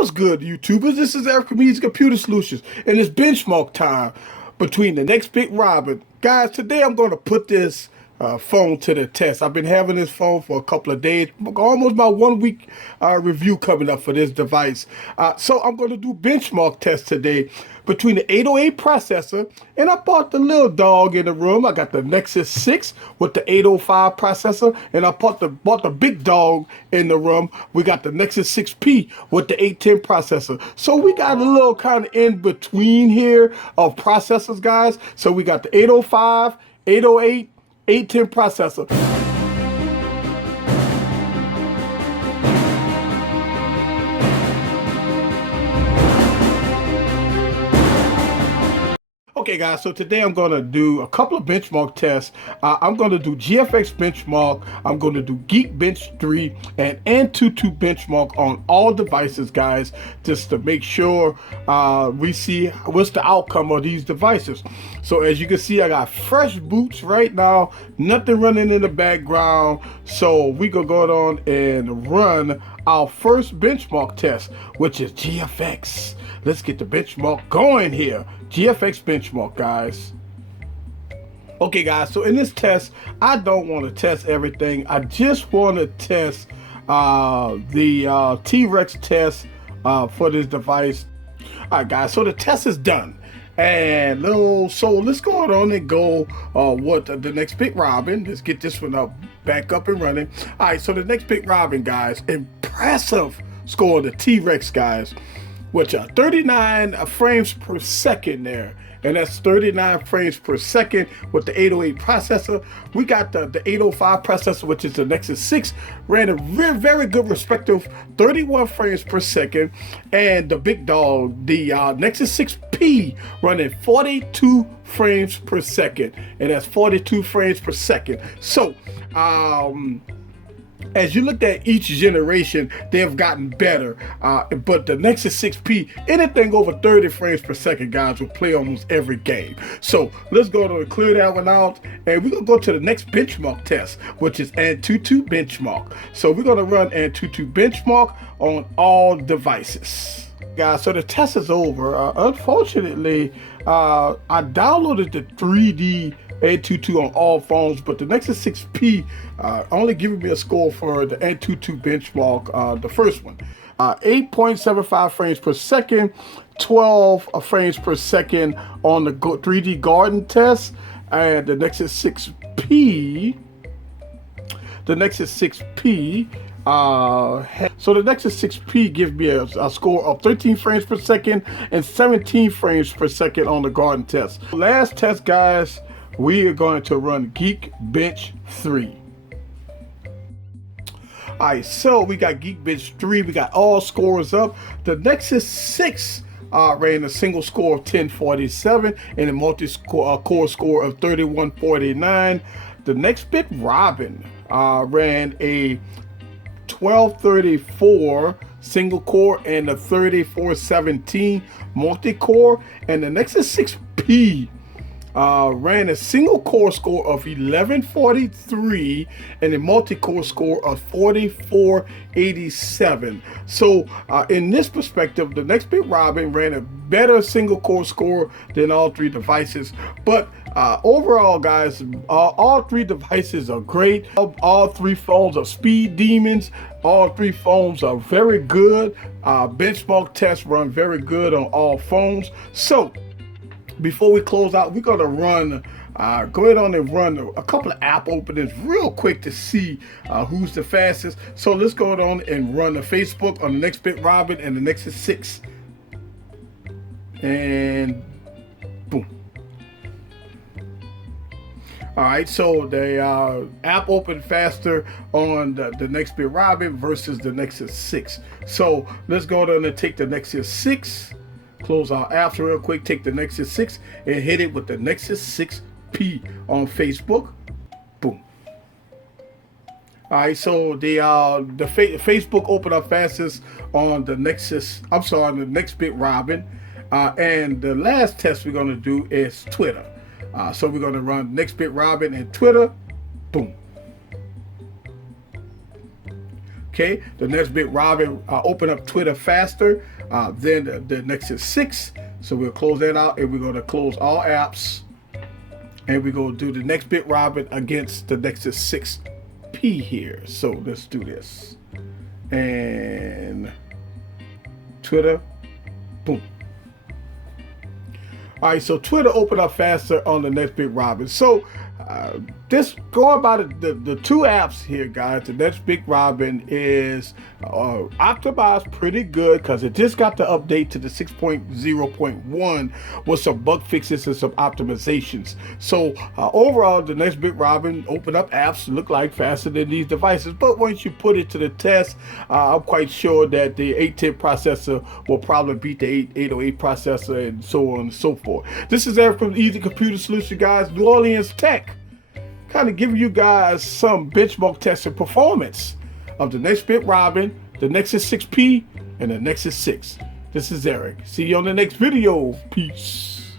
What's good, YouTubers? This is Eric from Eazy Computer Solutions, and it's benchmark time between the Nextbit Robin. Guys, today I'm going to put this phone to the test. I've been having this phone for a couple of days, almost about 1 week review coming up for this device. So I'm going to do benchmark test today between the 808 processor, and I bought the little dog in the room. I got the Nexus 6 with the 805 processor, and I bought the big dog in the room. We got the Nexus 6P with the 810 processor. So we got a little kind of in between here of processors, guys. So we got the 805, 808, 810 processor. Okay guys, so today I'm going to do a couple of benchmark tests. I'm going to do GFX benchmark, I'm going to do Geekbench 3 and Antutu benchmark on all devices, guys, just to make sure we see what's the outcome of these devices. So as you can see, I got fresh boots right now, nothing running in the background. So we gonna go on and run our first benchmark test, which is GFX. Let's get the benchmark going here. GFX benchmark, guys. Okay guys, so in this test, I don't want to test everything. I just want to test the T-Rex test for this device. All right guys, so the test is done. And so let's go on and go with the Nextbit Robin. Let's get this one up, back up and running. All right, so the Nextbit Robin, guys, impressive score of the T-Rex, guys, which are 39 frames per second there. And that's 39 frames per second with the 808 processor. We got the 805 processor, which is the Nexus 6, ran a very good respective 31 frames per second. And the big dog, the Nexus 6P, running 42 frames per second. And that's 42 frames per second. So, as you look at each generation, they have gotten better. But the Nexus 6P, anything over 30 frames per second, guys, will play almost every game. So let's go to clear that one out, and we're gonna go to the next benchmark test, which is Antutu benchmark. So we're gonna run Antutu benchmark on all devices. Guys, so the test is over. Unfortunately, I downloaded the 3D Antutu on all phones, but the Nexus 6P only giving me a score for the Antutu benchmark, the first one. 8.75 frames per second, 12 frames per second on the 3D Garden test, and the Nexus 6P, so the Nexus 6P gives me a score of 13 frames per second and 17 frames per second on the Garden test. Last test, guys, we are going to run Geekbench 3. All right, so we got Geekbench 3. We got all scores up. The Nexus 6 ran a single score of 1047 and a multi-core score of 3149. The Nextbit Robin ran a 1234 single core and a 3417 multi-core, and the Nexus 6P ran a single core score of 1143 and a multi-core score of 4487. So in this perspective, the Nextbit Robin ran a better single core score than all three devices. But overall, guys, all three devices are great. All three phones are speed demons. All three phones are very good. Benchmark tests run very good on all phones. So before we close out, we're gonna run, go ahead on and run a couple of app openings real quick to see who's the fastest. So let's go on and run the Facebook on the Nextbit Robin and the Nexus 6. And boom. All right, so the app opened faster on the Nextbit Robin versus the Nexus 6. So let's go on and take the Nexus 6. Close our apps real quick, take the Nexus 6 and hit it with the Nexus 6P on Facebook. Boom. All right, so the Facebook opened up fastest on the Nexus, I'm sorry, on the Nextbit Robin. And the last test we're gonna do is Twitter. So we're gonna run Nextbit Robin and Twitter. Boom. Okay, the Nextbit Robin open up Twitter faster than the Nexus 6. So we'll close that out, and we're going to close all apps, and we're going to do the Nextbit Robin against the Nexus 6P here. So let's do this. And Twitter, boom. All right, so Twitter opened up faster on the Nextbit Robin. So this going by the two apps here, guys. The Nextbit Robin is optimized pretty good because it just got the update to the 6.0.1 with some bug fixes and some optimizations. So overall, the Nextbit Robin open up apps look like faster than these devices. But once you put it to the test, I'm quite sure that the 810 processor will probably beat the 808 processor and so on and so forth. This is Eric from Eazy Computer Solution, guys. New Orleans Tech. Kind of giving you guys some benchmark testing performance of the Nextbit Robin, the Nexus 6P, and the Nexus 6. This is Eric. See you on the next video. Peace.